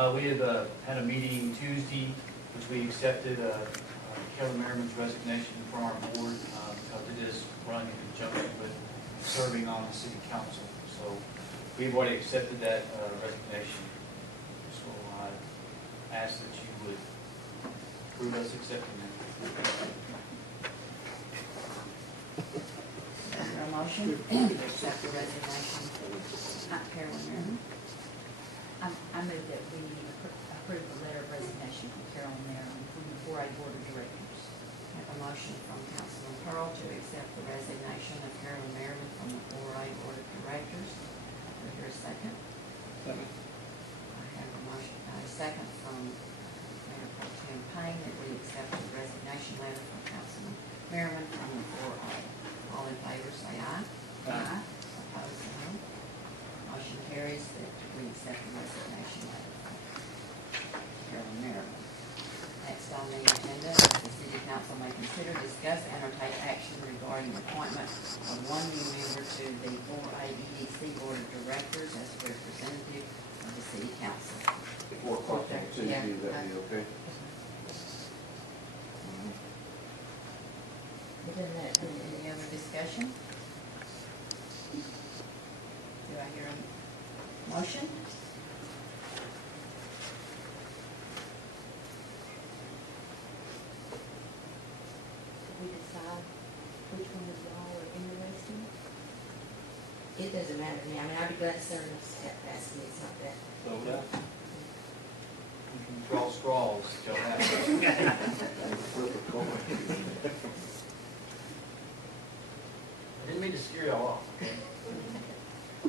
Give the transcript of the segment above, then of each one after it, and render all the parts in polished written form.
We have had a meeting Tuesday, which we accepted Kelly Merriman's resignation from our board because it is run in conjunction with serving on the city council. So we've already accepted that resignation. So I ask that you would approve us accepting that. Is there a motion to accept the resignation of Carolyn Merriman? I move that we approve the letter of resignation from Carolyn Merriman from the 4A Board of Directors. I have a motion from Councilman Pearl to accept the resignation of Carolyn Merriman from the 4A Board of Directors. Is there a second? Second. I have a motion, a second from Mayor Pro Tem Payne that we accept the resignation letter from Councilman Merriman from the 4A. All in favor, say aye. Aye. Opposed, no. Motion carries that we accept the resignation letter from Carolyn Merriman. Next on the agenda, the city council may consider, discuss, and or take action regarding the appointment of one new member to the 4A EDC Board of Directors as a representative of the city council. 4 o'clock on Tuesday, Yeah. that'd be okay? Any other discussion? Do I hear a motion? Did we decide which one of y'all are interested? It doesn't matter to me. I mean, I'd be glad to serve in that capacity. It's not that. So that, You can draw straws, Joe. flip a coin. I didn't mean to scare y'all off.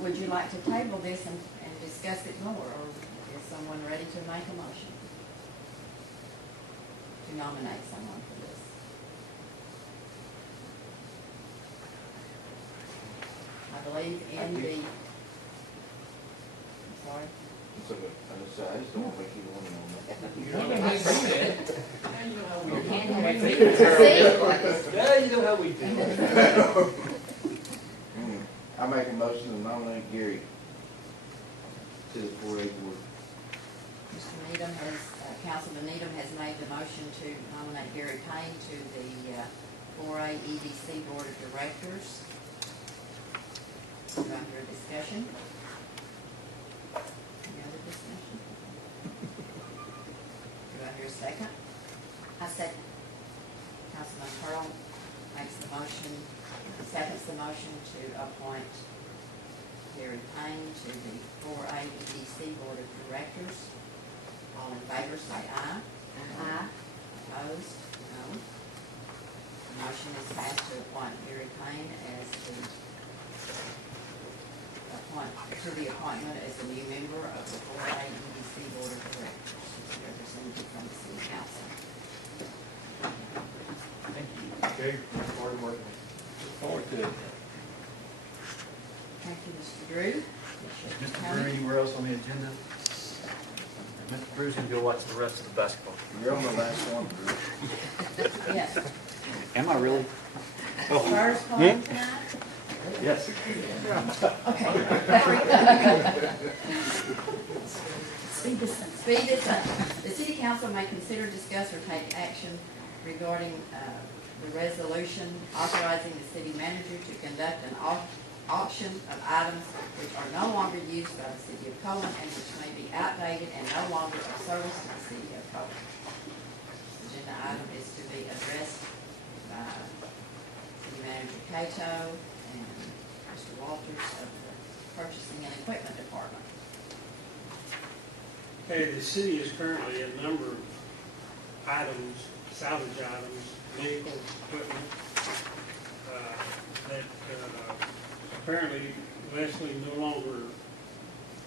Would you like to table this and discuss it more, or is someone ready to make a motion to nominate someone for this? I believe in the, I'm sorry? It's okay. I just don't want to make either one of them. You know how we do that. Now you know how we do Can't it. have it. Now you know how we do it. I make a motion to nominate Gary to the 4A board. Mr. Needham has, Councilman Needham has made the motion to nominate Gary Payne to the 4A EDC Board of Directors. Do I hear a discussion? Any other discussion? Do I hear a second? I said, Councilman Pearl makes the motion, seconds the motion to appoint Gary Payne to the 4A EDC Board of Directors. All in favor, say aye. aye. Opposed? No. The motion is passed to appoint Gary Payne as the appointment as a new member of the 4A EDC Board of Directors, as a representative from the city council. Thank you. Okay, look forward to working with you. Look forward to it. Thank you, Mr. Drew. Mr. Drew, anywhere else on the agenda? Mr. Drew's gonna go watch the rest of the basketball. You're on the last one, Drew. Yes. Am I really? First point tonight? Yes. Speed this up. The city council may consider, discuss, or take action regarding the resolution authorizing the city manager to conduct an auction of items which are no longer used by the city of Coleman and which may be outdated and no longer of service to the city of Coleman. This agenda item is to be addressed by City Manager Cato and Mr. Walters of the Purchasing and Equipment Department. Okay, the city is currently a number of items, salvage items, vehicles, equipment, that apparently Leslie no longer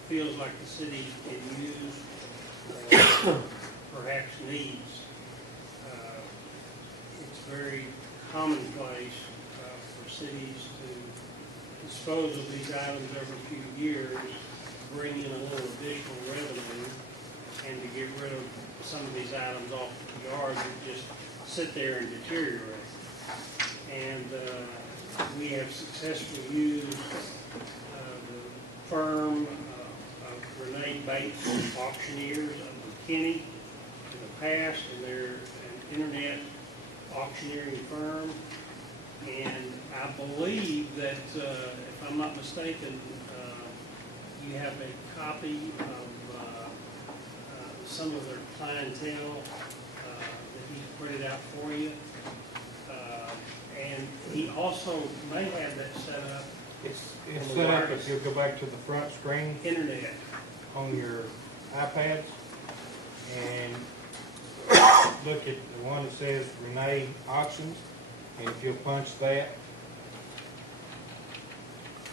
feels like the city can use or perhaps needs. It's very commonplace for cities to dispose of these items every few years, bring in a little additional revenue, and to get rid of some of these items off the yard that just sit there and deteriorate. And we have successfully used the firm of Renee Bates Auctioneers of McKinney in the past, and they're an internet auctioneering firm. And I believe that, if I'm not mistaken, you have a copy of some of their clientele that he printed out for you. And he also may have that set up It's set up, if you'll go back to the front screen internet. on your iPads and look at the one that says Renee Auctions, and if you'll punch that,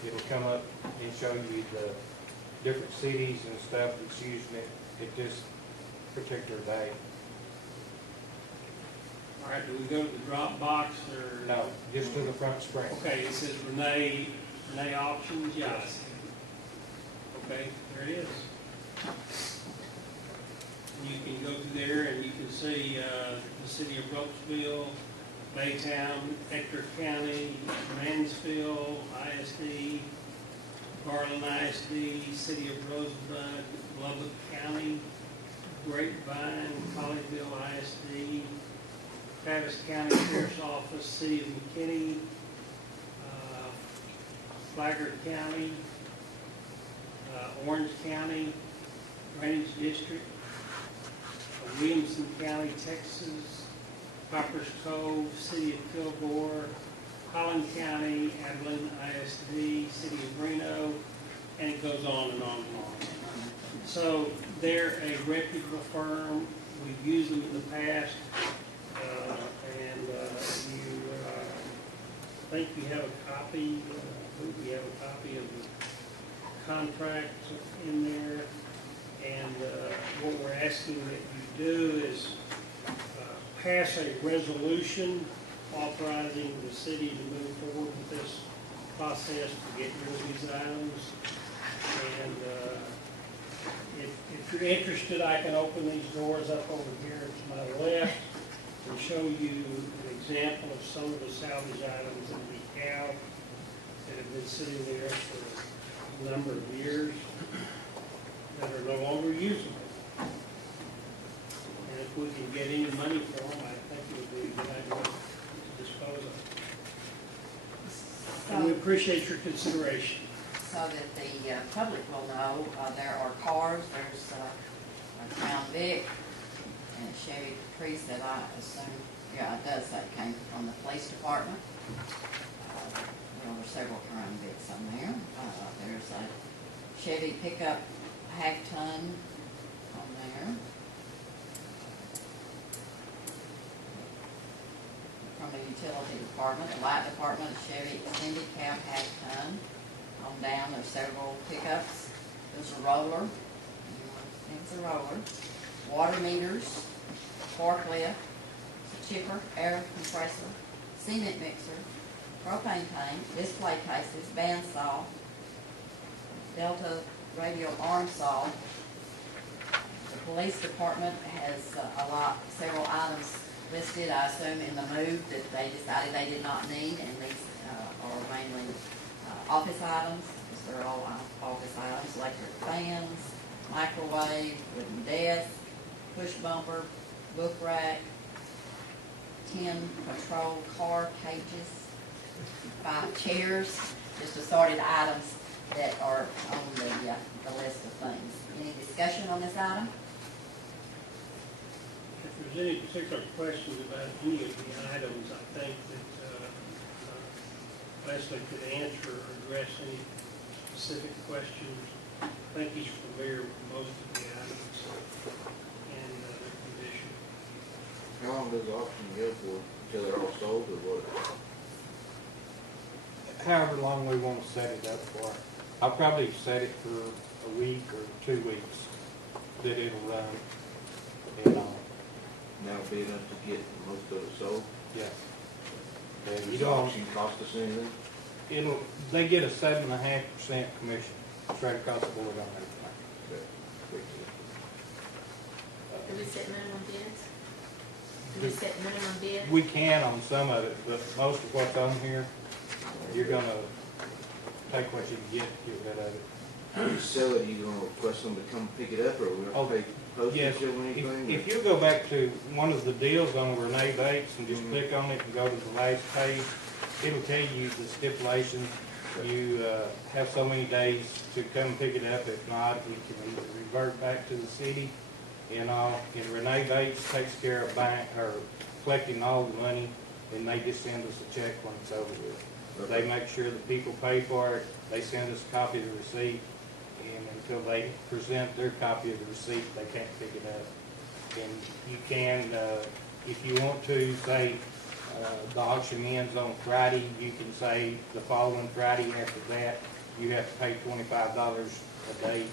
it'll come up and show you the different cities and stuff that's using it at this particular day. All right, do we go to the Dropbox or? No, just to the front screen. Okay, it says Renee Auctions, yes. Okay, there it is. And you can go through there and you can see the city of Brooksville, Baytown, Ector County, Mansfield, ISD, Garland ISD, city of Rosebud, Lubbock County, Grapevine, Colleyville ISD, Travis County Sheriff's Office, City of McKinney, Flagler County, Orange County, Drainage District, Williamson County, Texas, Poppers Cove, City of Kilgore, Collin County, Abilene ISD, City of Reno, and it goes on and on and on. So they're a reputable firm. We've used them in the past. I think you have a copy, we have a copy of the contract in there. And what we're asking that you do is pass a resolution authorizing the city to move forward with this process to get rid of these items. And if you're interested, I can open these doors up over here to my left and show you an example of some of the salvage items that we have that have been sitting there for a number of years that are no longer usable. And if we can get any money for them, I think it would be a good idea to dispose of. And we appreciate your consideration. So that the public will know, there are cars, there's a Crown Vic and a Chevy Caprice that I assume, yeah, it does, that came from the police department. Well, there's several Crown Vics on there. There's a Chevy pickup half-ton on there. From the utility department, the light department, a Chevy extended cab half-ton. On down, there's several pickups. There's a roller. It's a roller. Water meters, forklift, chipper, air compressor, cement mixer, propane tank, display cases, bandsaw, Delta radial arm saw. The police department has several items listed, I assume, in the move that they decided they did not need, and these are mainly office items. These are all office items: electric fans, microwave, wooden desk, push bumper, book rack, 10 patrol car cages, 5 chairs, just assorted items that are on the list of things. Any discussion on this item? If there's any particular questions about any of the items, I think that Leslie could answer or address any specific questions. I think he's familiar with most of the items and their condition. How long does the auction go for, until they're all sold, or what? However long we want to set it up for. I'll probably set it for a week or 2 weeks that it'll run. And, That'll be enough to get most of it sold? yeah. And Does you the don't, auction cost us anything? they get a 7.5% commission straight across the board on everything. Okay. Do we set minimum bids? Do we set minimum bid? We can on some of it, but most of what's on here, you're gonna take what you can get rid of it. when you sell it, you gonna request them to come pick it up, or we Oh, gonna pay Yes, postage or anything? if you go back to one of the deals on Renee Bates and just Mhm. click on it and go to the last page, it'll tell you the stipulations. You have so many days to come pick it up. If not, we can either revert back to the city, and Renee Bates takes care of collecting all the money, and they just send us a check when it's over with. They make sure that people pay for it, they send us a copy of the receipt, and until they present their copy of the receipt, they can't pick it up. And you can, if you want to, say, the auction ends on Friday, you can say the following Friday after that, you have to pay $25 a day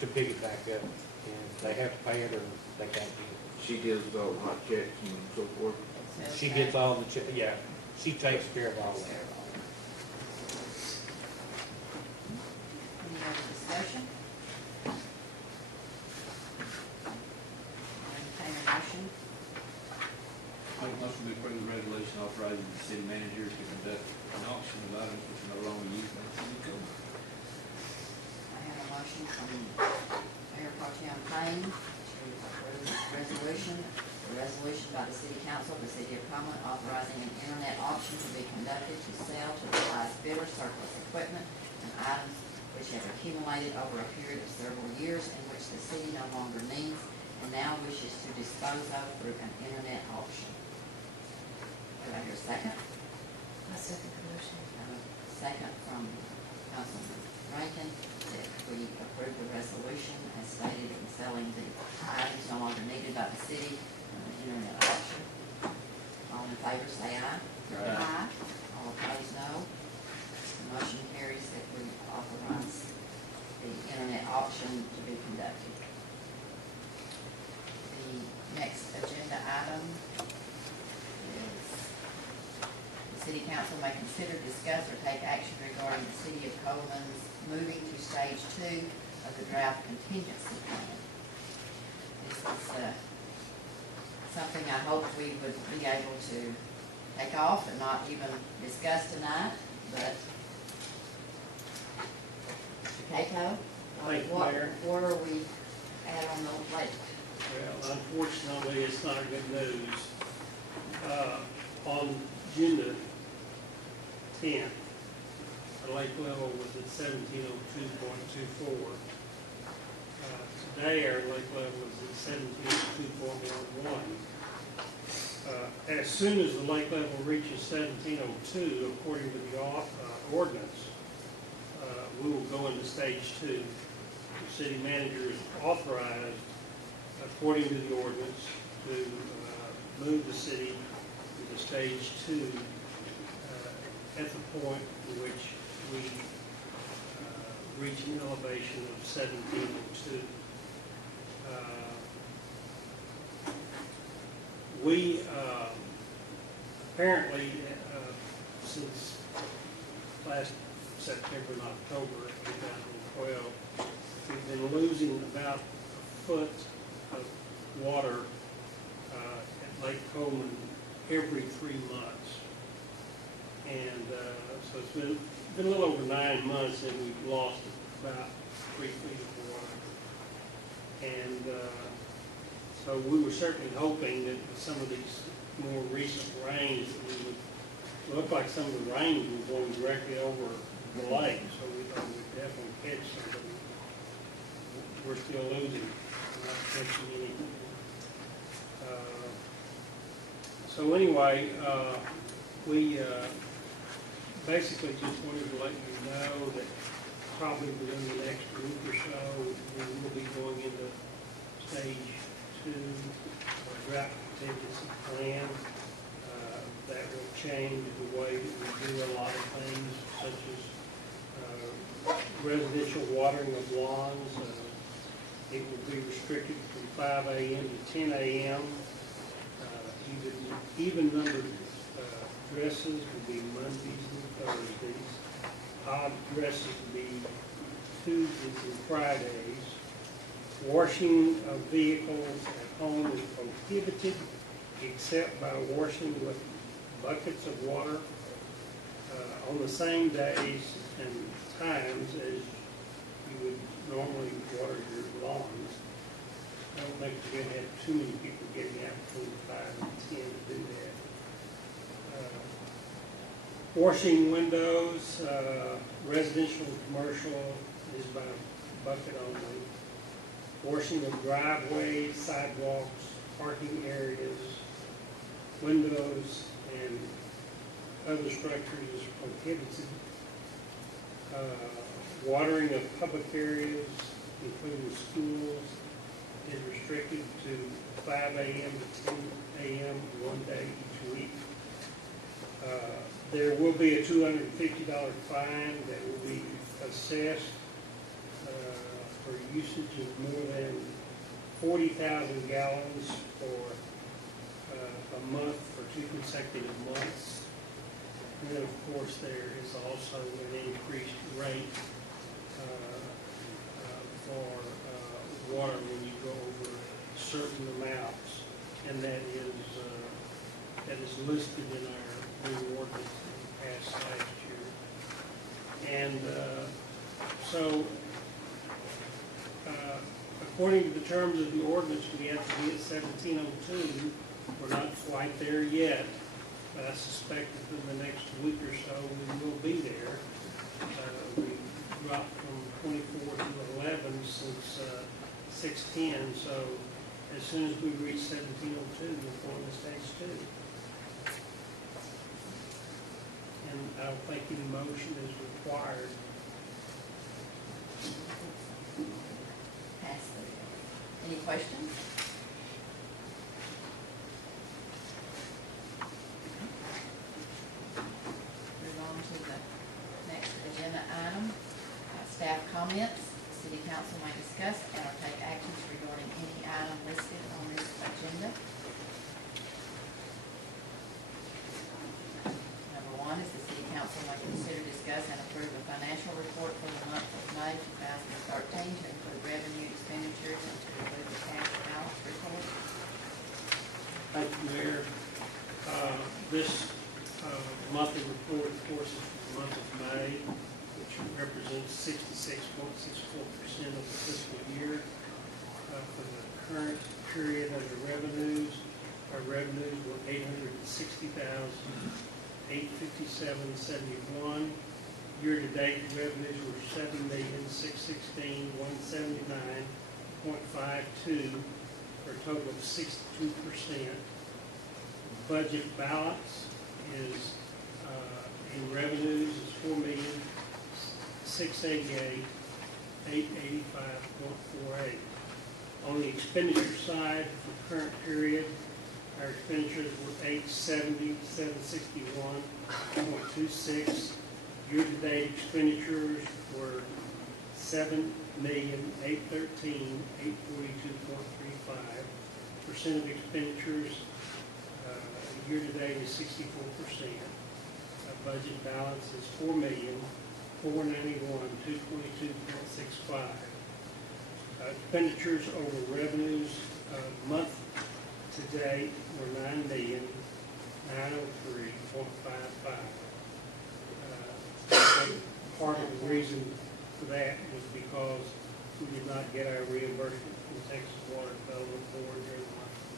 to pick it back up. And they have to pay it or they can't get it. She deals with all the hot checks and so forth. She gets all the, yeah, she takes care of all that. Any other discussion? Entertain a motion. Make a motion to approve the resolution authorizing the city manager to conduct an auction of items which are no longer used by the city of Coleman. I have a motion from Mayor Pro Tem Payne to approve this resolution. The resolution by the city council of the city of Coleman authorizing an internet auction to be conducted to sell to the highest bidder surplus equipment and items which have accumulated over a period of several years and which the city no longer needs and now wishes to dispose of through an internet auction. Do I hear a second? I second the motion. I have a second from Councilman Rankin that we approve the resolution as stated in selling the items no longer needed by the city in an internet auction. All in favor say aye. Aye. All opposed, no. The motion carries that we authorize the internet auction to be conducted. The next agenda item is the city council may consider, discuss, or take action regarding the city of Coleman's moving to stage 2 of the draft contingency plan. This is something I hoped we would be able to take off and not even discuss tonight, but Cato, Thank you, what, Mayor. where are we at on the lake? Well, unfortunately, it's not good news. On June the 10th, the lake level was at 1702.24. Today, our lake level is at 1702.11. As soon as the lake level reaches 1702, according to the ordinance, we will go into stage 2. The city manager is authorized, according to the ordinance, to move the city into stage 2 at the point in which we reach an elevation of 1702. We apparently, since last September and October of 2012, we've been losing about a foot of water at Lake Coleman every 3 months. And so it's been a little over 9 months and we've lost about 3 feet of water. And so we were certainly hoping that with some of these more recent rains, that we would look like some of the rains were going directly over the lake. So we thought we'd definitely catch some, but we're still losing, not catching anything. So anyway, we basically just wanted to let you know that probably within the next week or so, we will be going into stage 2 of a drought contingency plan. That will change the way that we do a lot of things, such as residential watering of lawns. It will be restricted from 5 a.m. to 10 a.m. Even numbered dresses will be Mondays and Thursdays. Odd dresses will be Tuesdays and Fridays. Washing of vehicles at home is prohibited except by washing with buckets of water on the same days and times as you would normally water your lawns. I don't think you're gonna have too many people getting out between 5 and 10 to do that. Washing windows, residential and commercial is by bucket only. Washing of driveways, sidewalks, parking areas, windows, and other structures is prohibited. Watering of public areas, including schools, is restricted to 5 a.m. to 10 a.m. one day each week. There will be a $250 fine that will be assessed for usage of more than 40,000 gallons for a month for 2 consecutive months. And then, of course, there is also an increased rate for water when you go over certain amounts, and that is listed in our new ordinance that we passed last year. And so, according to the terms of the ordinance, we have to be at 1702. We're not quite there yet, but I suspect that in the next week or so we will be there. We dropped from 24 to 11 since 610, so as soon as we reach 1702, we'll go into stage 2. And I don't think any motion is required. Pass through. Any questions? Move on to the next agenda item, staff comments. City council may discuss and or take actions regarding any item listed on this agenda. Number 1 is the city council may consider, discuss, and approve a financial report for the month of May 2013 to include revenue, expenditures, and to include the cash balance report. Thank you, Mayor. This monthly report, of course, is for the month of May, which represents 66.64% of the fiscal year. For the current period under revenues, our revenues were $860,857.71. Year-to-date revenues were $7,616,179.52, for a total of 62%. Budget balance is in revenues is $4,688,885.48. On the expenditure side for the current period, our expenditures were $870,761.26. Year-to-date expenditures were $7,813,842.35. Percent of expenditures year-to-date is 64%. Budget balance is $4,491,222.65. Expenditures over revenues month to date were $9,903,455. Part of the reason for that was because we did not get our reimbursement from the Texas Water Development Board during the month of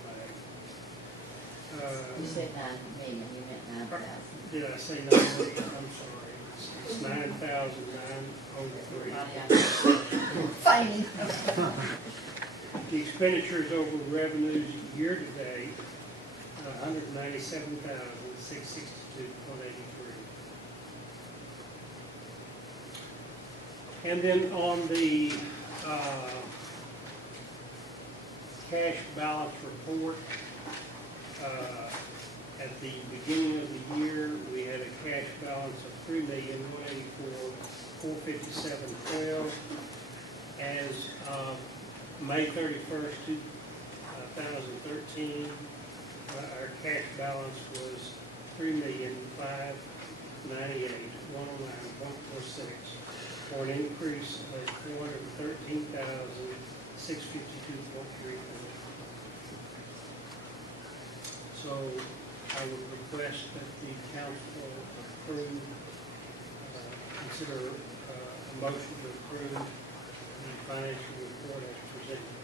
May. You said 9 million, you meant 9,000. Did I say 9 million? I'm sorry. It's 9,903. Fine. The expenditures over revenues year-to-date, $197,662.83. And then on the cash balance report, at the beginning of the year, we had a cash balance of $3,184,457.12. As of May 31st, 2013, our cash balance was $3,598,109.46, for an increase of $413,652.34. So I would request that the council approve, consider a motion to approve the financial report as presented.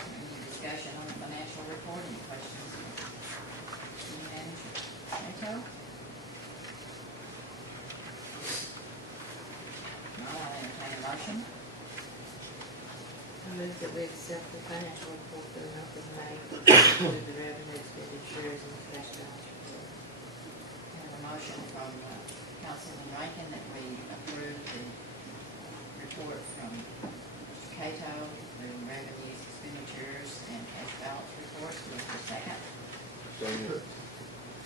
Any discussion on the financial report, any questions? City Manager Cato? No, I'll entertain a motion. I move that we accept the financial report for the month of May, include the revenue, expenditures, and cash balance report. We have a motion from Councilman Rankin that we approve the report from Mr. Cato, the revenues, expenditures, and cash balance report. Do we have a second? Second.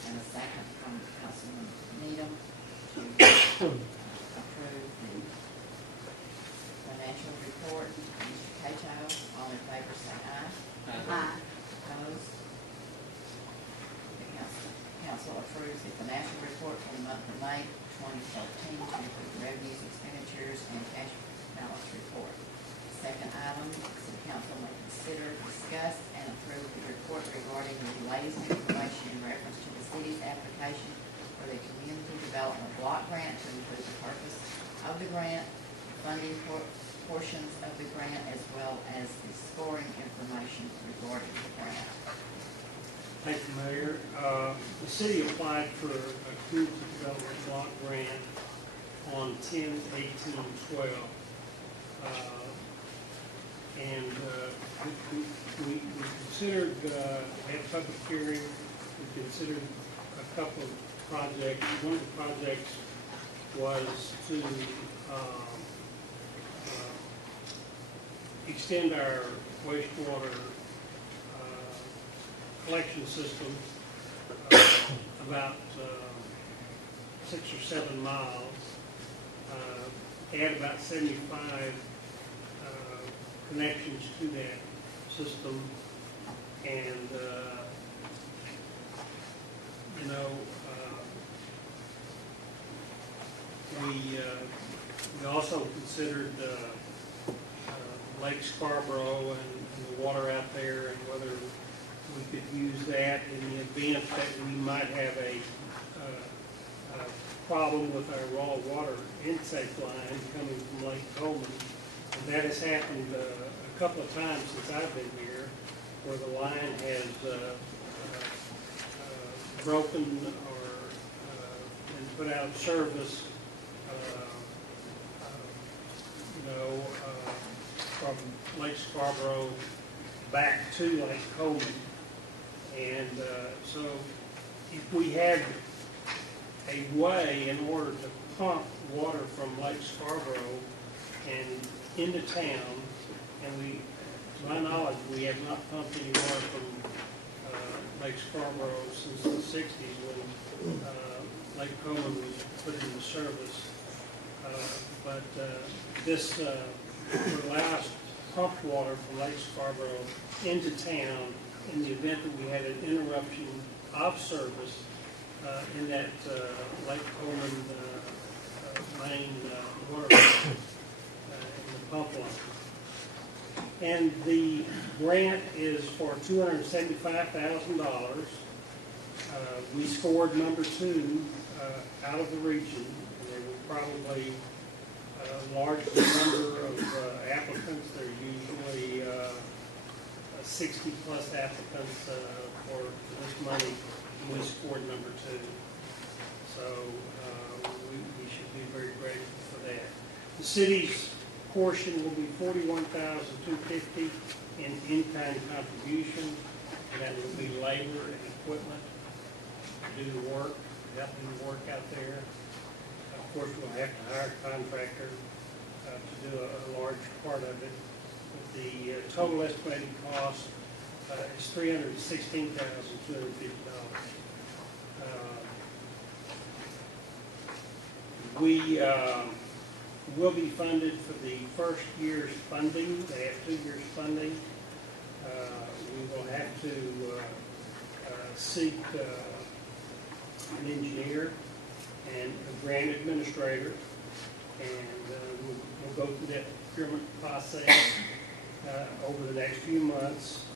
And a second from Councilman Needham to approve the financial report. Mr. Cato, all in favor say aye. Aye. Opposed? The council approves the financial report for the month of May 2013 to include revenues, expenditures, and cash balance report. Second item, city council may consider, discuss, and approve the report regarding the delays in information in reference to the city's application for the community development block grant to include the purpose of the grant, funding portions of the grant, as well as the scoring information regarding the grant. Thank you, Mayor. The city applied for a community development block grant on 10/18/12. And we considered, had a public hearing, we considered a couple of projects. One of the projects was to extend our wastewater collection system about 6 or 7 miles, add about 75 connections to that system, and we also considered Lake Scarborough and the water out there, and whether we could use that in the event that we might have a problem with our raw water intake line coming from Lake Coleman. And that has happened a couple of times since I've been here, where the line has broken or been put out of service, from Lake Scarborough back to Lake Coleman. And so if we had a way in order to pump water from Lake Scarborough and into town, and we, to my knowledge, we have not pumped any water from Lake Scarborough since the 60s when Lake Coleman was put into service. But this would allow us to pump water from Lake Scarborough into town in the event that we had an interruption of service in that Lake Coleman main water line, in the pump line. And the grant is for $275,000. We scored number 2 out of the region, and there were probably a large number of applicants. There are usually 60 plus applicants for this money, and we scored number 2. So we should be very grateful for that. The city's portion will be $41,250 in-kind contribution, and that will be labor and equipment to do the work, help do the work out there. Of course, we'll have to hire a contractor to do a large part of it. But the total estimated cost is $316,250. We will be funded for the first year's funding. They have 2 years funding. We will have to seek an engineer and a grant administrator, and we'll go through that procurement process over the next few months.